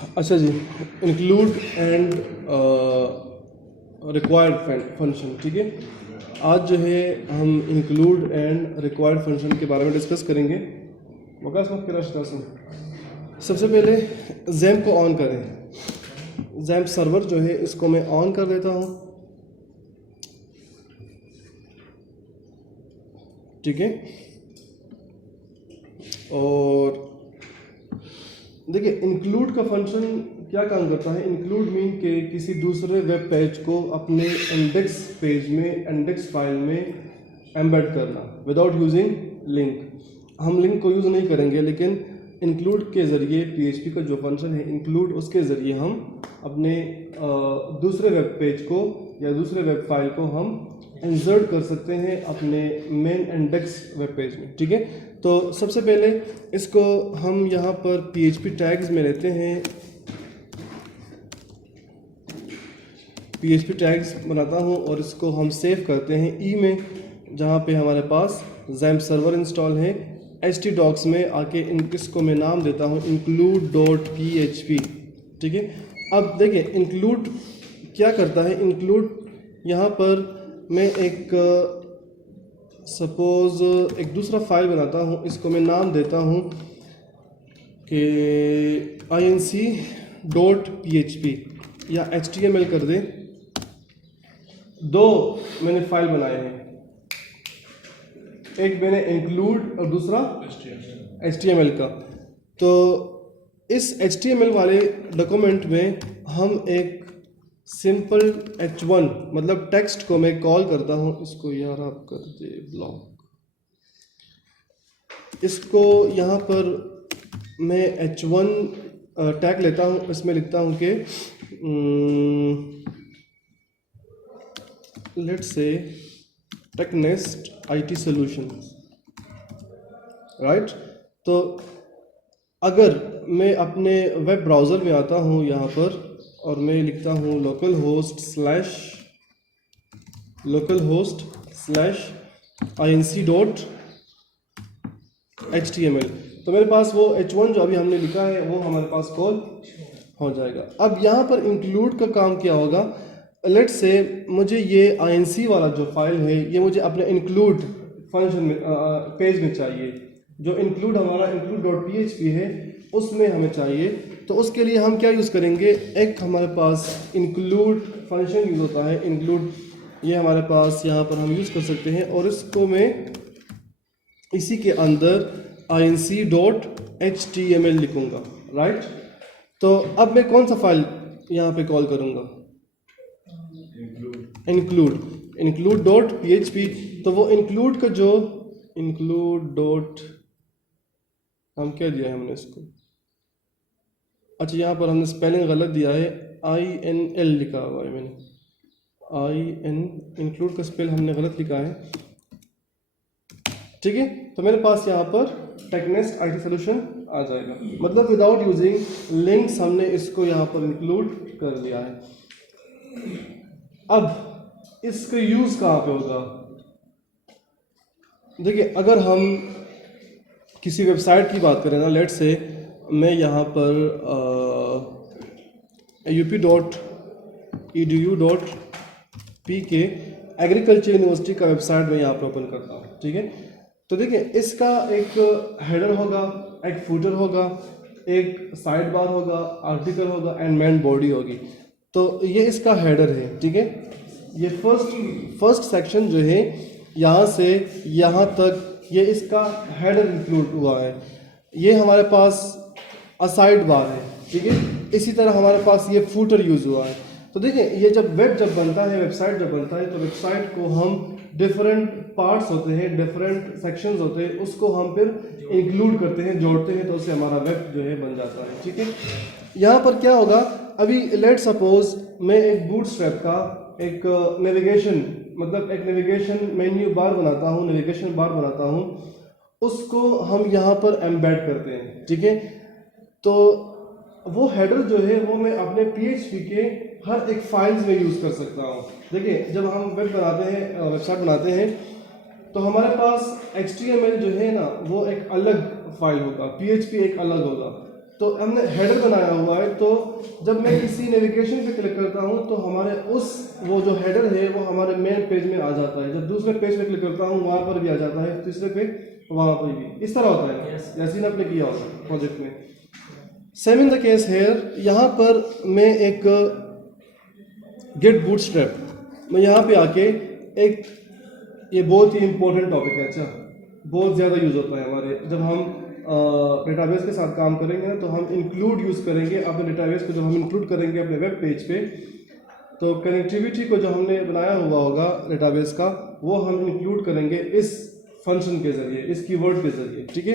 अच्छा जी, include and required function, ठीक है। आज जो है हम इंक्लूड एंड रिक्वायर्ड फंक्शन के बारे में डिस्कस करेंगे। वकास मत करा शिता सुन। सबसे पहले जैम को ऑन करें। जैम सर्वर जो है इसको मैं ऑन कर देता हूँ, ठीक है। और देखिए इंक्लूड का फंक्शन क्या काम करता है। इंक्लूड मीन के किसी दूसरे वेब पेज को अपने इंडेक्स पेज में, इंडेक्स फाइल में एम्बेड करना विदाउट यूजिंग लिंक। हम लिंक को यूज़ नहीं करेंगे, लेकिन इंक्लूड के ज़रिए PHP का जो फंक्शन है इंक्लूड, उसके ज़रिए हम अपने दूसरे वेब पेज को या दूसरे वेब फाइल को हम इंसर्ट कर सकते हैं अपने मेन इंडेक्स वेब पेज में, ठीक है। तो सबसे पहले इसको हम यहाँ पर PHP टैग्स में लेते हैं। PHP टैग्स बनाता हूँ और इसको हम सेव करते हैं ई में, जहाँ पे हमारे पास XAMPP सर्वर इंस्टॉल है। htdocs में आके इसको मैं नाम देता हूँ include.php, ठीक है। अब देखिए इंक्लूड क्या करता है। इंक्लूड यहाँ पर मैं एक सपोज़ एक दूसरा फाइल बनाता हूँ, इसको मैं नाम देता हूँ कि inc.php या HTML कर दे। दो मैंने फाइल बनाए हैं, एक मैंने इंक्लूड और दूसरा HTML का। तो इस HTML वाले डॉक्यूमेंट में हम एक सिंपल H1 मतलब टेक्स्ट को मैं कॉल करता हूँ। इसको यार आप कर दे ब्लॉक। इसको यहाँ पर मैं H1 टैग लेता हूँ, इसमें लिखता हूँ कि let's say टेकनेस्ट IT solution, right. तो अगर मैं अपने वेब ब्राउज़र में आता हूँ यहाँ पर और मैं लिखता हूँ लोकल होस्ट स्लैश inc.html, तो मेरे पास वो H1 जो अभी हमने लिखा है वो हमारे पास कॉल हो जाएगा। अब यहाँ पर इंक्लूड का काम क्या होगा। लेट्स से मुझे ये inc वाला जो फाइल है ये मुझे अपने इंक्लूड फंक्शन में पेज में चाहिए। जो इंक्लूड हमारा include.php है उसमें हमें चाहिए। तो उसके लिए हम क्या यूज़ करेंगे, एक हमारे पास इंक्लूड फंक्शन यूज़ होता है। इंक्लूड ये हमारे पास यहाँ पर हम यूज़ कर सकते हैं और इसको मैं इसी के अंदर inc.html लिखूँगा, राइट। तो अब मैं कौन सा फाइल यहाँ पे कॉल करूँगा, include.php। तो वो इंक्लूड का जो हम क्या दिया है हमने इसको, अच्छा यहाँ पर हमने स्पेलिंग गलत दिया है, INL लिखा हुआ है मैंने। इंक्लूड का स्पेल हमने गलत लिखा है, ठीक है। तो मेरे पास यहाँ पर टेकनेस्ट IT सॉल्यूशन आ जाएगा, मतलब विदाउट यूजिंग लिंक्स हमने इसको यहाँ पर इंक्लूड कर लिया है। अब इसका यूज़ कहाँ पे होगा। देखिए अगर हम किसी वेबसाइट की बात करें ना, लेट्स से मैं यहाँ पर up.edu.pk एग्रीकल्चर यूनिवर्सिटी का वेबसाइट मैं यहाँ पर ओपन करता हूँ, ठीक है। तो देखिए इसका एक हेडर होगा, एक फूटर होगा, एक साइड बार होगा, आर्टिकल होगा एंड मेन बॉडी होगी। तो ये इसका हेडर है, ठीक है। ये फर्स्ट सेक्शन जो है यहाँ से यहाँ तक ये इसका हेडर इंक्लूड हुआ है। ये हमारे पास असाइड बार है, ठीक है। इसी तरह हमारे पास ये फूटर यूज़ हुआ है। तो देखिए ये जब बनता है, वेबसाइट जब बनता है, तो वेबसाइट को हम डिफरेंट पार्ट्स होते हैं, डिफरेंट सेक्शंस होते हैं, उसको हम फिर इंक्लूड करते हैं, जोड़ते हैं, तो उससे हमारा वेब जो है बन जाता है, ठीक है। यहाँ पर क्या होगा, अभी लेट सपोज मैं एक बूटस्ट्रैप का एक नेविगेशन मतलब एक नेविगेशन मेन्यू बार बनाता हूँ, नेविगेशन बार बनाता हूँ, उसको हम यहाँ पर एम्बेड करते हैं, ठीक है। तो वो हेडर जो है वो मैं अपने PHP के हर एक फाइल्स में यूज़ कर सकता हूँ। देखिए जब हम वेब बनाते हैं, वेबसाइट बनाते हैं, तो हमारे पास HTML जो है ना वो एक अलग फाइल होगा, PHP एक अलग होगा। तो हमने हेडर बनाया हुआ है, तो जब मैं किसी नेविगेशन पे क्लिक करता हूँ तो हमारे वो जो हेडर है वो हमारे मेन पेज में आ जाता है। जब दूसरे पेज पे क्लिक करता हूँ वहाँ पर भी आ जाता है, तीसरे पे वहाँ पर भी, इस तरह होता है जैसे आपने किया होता है प्रोजेक्ट में। Same in the case hair, यहाँ पर मैं एक गेट बूटस्ट्रैप, मैं यहाँ पे आके एक, ये बहुत ही इंपॉर्टेंट टॉपिक है। अच्छा, बहुत ज़्यादा यूज़ होता है हमारे, जब हम डेटाबेस के साथ काम करेंगे ना तो हम इंक्लूड यूज़ करेंगे अपने डेटाबेस को। जब हम इंक्लूड करेंगे अपने वेब पेज पे, तो कनेक्टिविटी को जो हमने बनाया हुआ होगा डेटाबेस का, वो हम इंक्लूड करेंगे इस फंक्शन के ज़रिए, इस कीवर्ड के ज़रिए। ठीक है,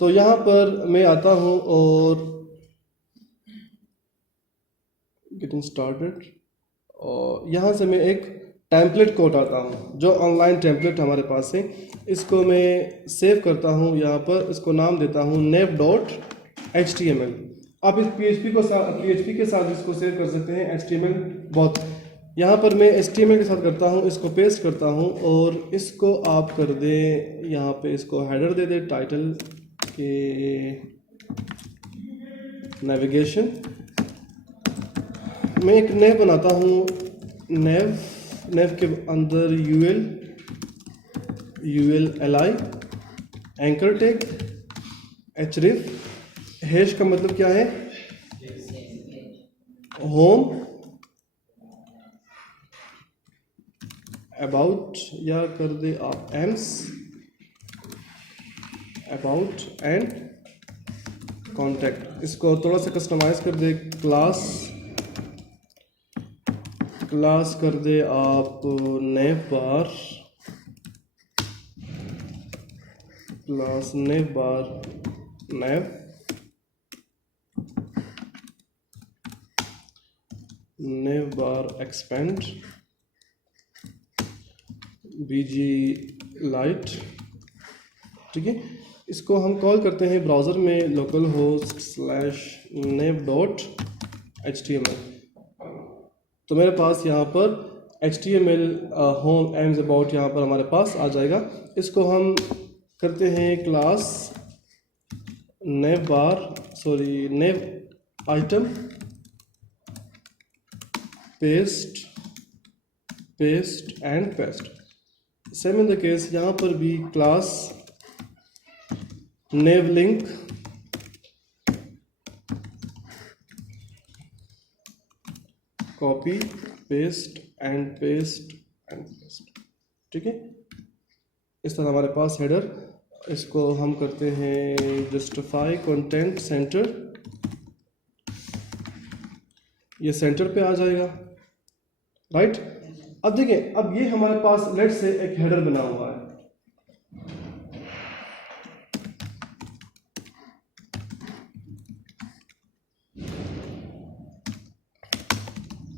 तो यहाँ पर मैं आता हूँ और गेटिंग स्टार्टेड, और यहाँ से मैं एक टेम्पलेट को उठाता हूँ जो ऑनलाइन टेम्पलेट हमारे पास है। इसको मैं सेव करता हूँ यहाँ पर, इसको नाम देता हूँ nav.html। आप इस PHP के साथ इसको सेव कर सकते हैं, HTML बहुत। यहाँ पर मैं HTML के साथ करता हूँ, इसको पेस्ट करता हूँ और इसको आप कर दें, यहाँ पे इसको हेडर दे दें टाइटल के नेविगेशन। मैं एक नेव बनाता हूँ, नेव के अंदर ULLI, anchor tag, href। Hash का मतलब क्या है? होम, अबाउट, या कर दे आप एम्स, अबाउट एंड कॉन्टैक्ट। इसको थोड़ा सा कस्टमाइज कर दे, क्लास कर दे आप नेव बार, क्लास नेव बार नेव बार एक्सपेंड BG लाइट। ठीक है, इसको हम कॉल करते हैं ब्राउज़र में localhost/nav.html। तो मेरे पास यहाँ पर HTML होम एम्स अबाउट यहाँ पर हमारे पास आ जाएगा। इसको हम करते हैं class naive item paste and paste. Same in the case यहाँ पर भी class naive link copy paste and paste. ठीक है, इस तरह हमारे पास हेडर। इसको हम करते हैं जस्टिफाई कंटेंट सेंटर, ये सेंटर पे आ जाएगा, राइट। अब देखिए, अब ये हमारे पास लेट से एक हेडर बना हुआ है।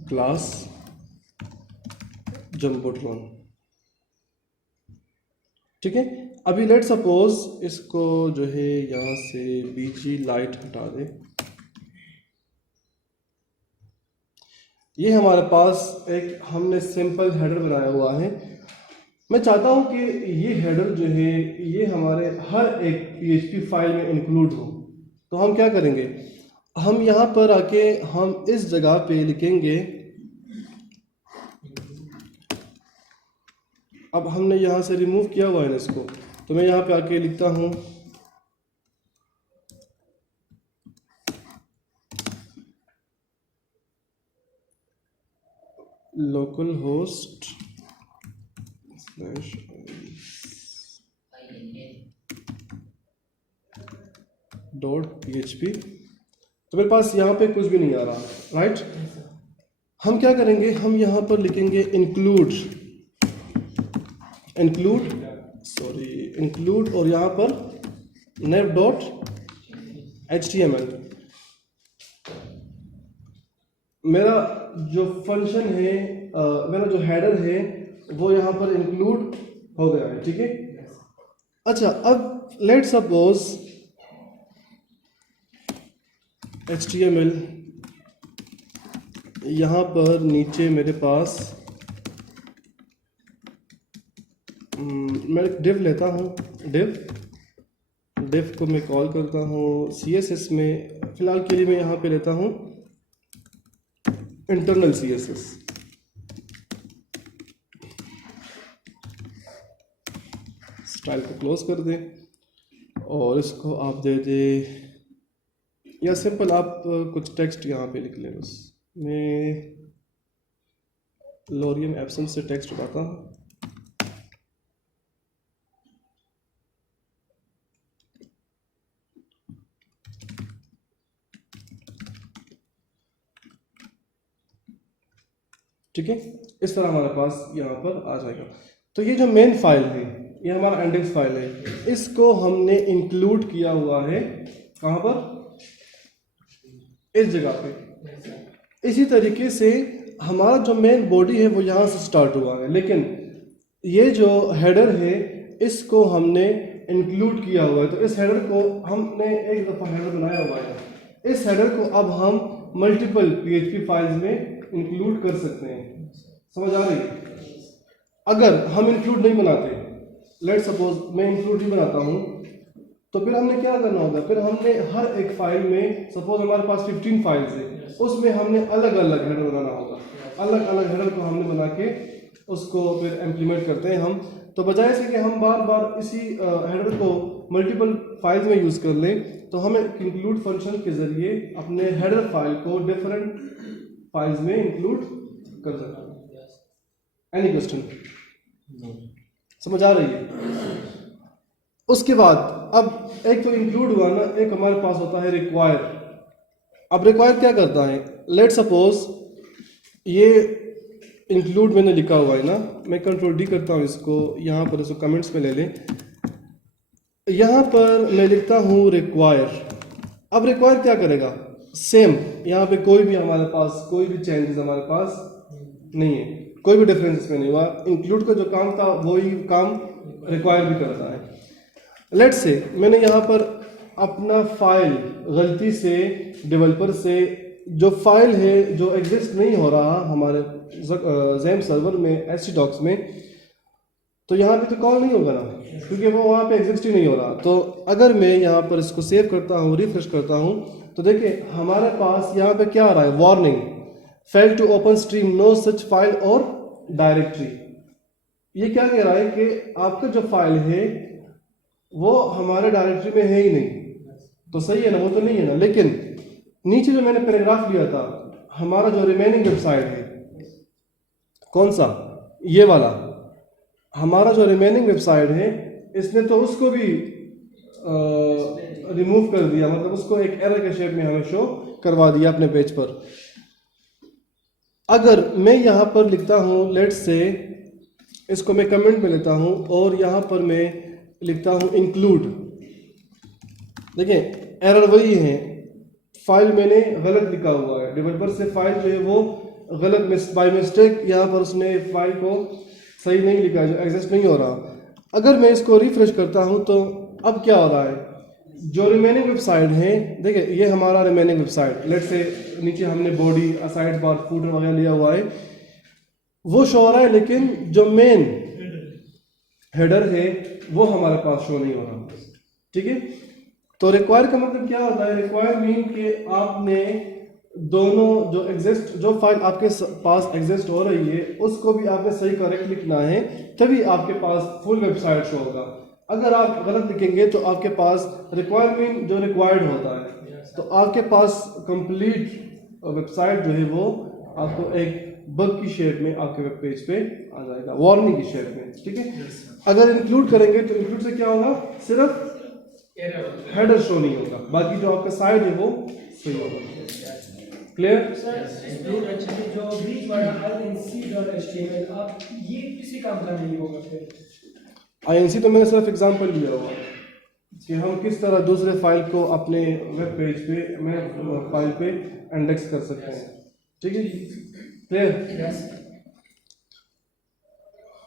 Class Jumbotron. ठीक है, अभी लेट सपोज इसको जो है यहाँ से BG लाइट हटा दे। ये हमारे पास एक हमने सिंपल हेडर बनाया हुआ है। मैं चाहता हूँ कि ये हेडर जो है ये हमारे हर एक PHP फाइल में इंक्लूड हो। तो हम क्या करेंगे, हम यहाँ पर आके हम इस जगह पे लिखेंगे, अब हमने यहाँ से रिमूव किया हुआ है इसको, तो मैं यहाँ पे आके लिखता हूँ localhost .php। तो मेरे पास यहाँ पे कुछ भी नहीं आ रहा, राइट। हम क्या करेंगे, हम यहाँ पर लिखेंगे इंक्लूड और यहाँ पर nav.html। मेरा जो फंक्शन है, मेरा जो हेडर है वो यहाँ पर इंक्लूड हो गया है। ठीक है, अच्छा, अब लेट सपोज HTML यहाँ पर नीचे मेरे पास मैं एक डिव लेता हूँ, डिव को मैं कॉल करता हूँ CSS में फिलहाल के लिए मैं यहाँ पे लेता हूँ इंटरनल CSS। स्टाइल को क्लोज कर दें और इसको आप दे दें, या सिंपल आप कुछ टेक्स्ट यहाँ पे लिख लें। बस मैं लोरियन एप्सन से टेक्स्ट उठाता हूँ। ठीक है, इस तरह हमारे पास यहाँ पर आ जाएगा। तो ये जो मेन फाइल है, ये हमारा इंडेक्स फाइल है, इसको हमने इंक्लूड किया हुआ है कहाँ पर, इस जगह पे। इसी तरीके से हमारा जो मेन बॉडी है वो यहाँ से स्टार्ट हुआ है, लेकिन ये जो हेडर है इसको हमने इंक्लूड किया हुआ है। तो इस हेडर को हमने एक दफ़ा हेडर बनाया हुआ है, इस हेडर को अब हम मल्टीपल PHP फाइल्स में इंक्लूड कर सकते हैं। समझ आ रही है? अगर हम इंक्लूड नहीं बनाते, लेट सपोज मैं इंक्लूड ही बनाता हूँ, तो फिर हमने क्या करना होगा, फिर हमने हर एक फाइल में, सपोज हमारे पास 15 फाइल्स है, उसमें हमने अलग अलग हेडर बनाना होगा। अलग अलग हेडर को हमने बना के उसको फिर इम्प्लीमेंट करते हैं हम। तो बजाय से कि हम बार बार इसी हेडर को मल्टीपल फाइल्स में यूज़ कर लें, तो हम इंक्लूड फंक्शन के ज़रिए अपने हेडर फाइल को डिफरेंट फाइल्स में इंक्लूड कर सकते हैं। Any question? समझ आ रही है? उसके बाद अब एक तो इंक्लूड हुआ ना, एक हमारे पास होता है रिक्वायर। अब रिक्वायर क्या करता है, लेट सपोज ये इंक्लूड मैंने लिखा हुआ है ना, मैं कंट्रोल D करता हूँ इसको, यहाँ पर इसको कमेंट्स में ले लें। यहाँ पर मैं लिखता हूँ रिक्वायर। अब रिक्वायर क्या करेगा, सेम, यहाँ पे कोई भी हमारे पास कोई भी चेंजेस हमारे पास नहीं है, कोई भी डिफरेंस इसमें नहीं हुआ। इंक्लूड का जो काम था वही काम रिक्वायर भी करता है। लेट्स से मैंने यहाँ पर अपना फाइल गलती से डेवलपर से जो फाइल है जो एग्जिस्ट नहीं हो रहा हमारे ज़ैम सर्वर में htdocs में, तो यहाँ पे तो कॉल नहीं होगा ना, क्योंकि वो वहाँ पे एग्जिस्ट ही नहीं हो रहा। तो अगर मैं यहाँ पर इसको सेव करता हूँ, रिफ्रेश करता हूँ, तो देखिए हमारे पास यहाँ पे क्या आ रहा है, warning, fail to open stream, no such file और डायरेक्टरी। ये क्या कह रहा है कि आपका जो फाइल है वो हमारे डायरेक्टरी में है ही नहीं। तो सही है ना, वो तो नहीं है ना। लेकिन नीचे जो मैंने पैराग्राफ लिया था, हमारा जो रिमेनिंग वेबसाइट है, कौन सा, ये वाला, हमारा जो रिमेनिंग वेबसाइट है, इसने तो उसको भी रिमूव कर दिया, मतलब उसको एक एरर के शेप में हमें शो करवा दिया अपने पेज पर। अगर मैं यहाँ पर लिखता हूँ, लेट्स से इसको मैं कमेंट में लेता हूँ और यहाँ पर मैं लिखता हूँ इंक्लूड, देखिए एरर वही है, फाइल मैंने गलत लिखा हुआ है, डेवलपर से फाइल जो है वो गलत बाय मिस्टेक यहाँ पर उसने फाइल को सही नहीं लिखा है, जो एग्जिस्ट नहीं हो रहा। अगर मैं इसको रिफ्रेश करता हूँ तो अब क्या हो रहा है, जो रिमेनिंग वेबसाइट है, देखिए ये हमारा रिमेनिंग वेबसाइट, लेट्स से नीचे हमने बॉडी, साइड बार, फूटर वगैरह लिया हुआ है, वो शो हो रहा है, लेकिन जो मेन हेडर है वो हमारे पास शो नहीं हो रहा। ठीक है, तो रिक्वायर का मतलब क्या होता है, रिक्वायर मीन कि आपने दोनों जो फाइल आपके पास एग्जिस्ट हो रही है उसको भी आपने सही करेक्ट लिखना है, तभी आपके पास फुल वेबसाइट शो होगा। अगर आप गलत लिखेंगे तो आपके पास रिक्वायर मीन जो रिक्वायर्ड होता है, तो आपके पास कंप्लीट वेबसाइट जो है वो आपको एक बग की शेप में आपके वेब पेज पे आ जाएगा, वार्निंग की शेप में। ठीक है, अगर इंक्लूड करेंगे तो इंक्लूड से क्या होगा, सिर्फ हेडर शो नहीं होगा, बाकी जो आपका साइड है वो सही होगा। क्लियर? इंक्लूड एक्चुअली जो बीच वाला inc.html, आप ये किसी काम का नहीं होगा। फिर INC तो मैंने सिर्फ एग्जांपल लिया हुआ कि हम किस तरह दूसरे फाइल को अपने वेब पेज पे, फाइल पे इंडेक्स कर सकते हैं। ठीक है, क्लियर?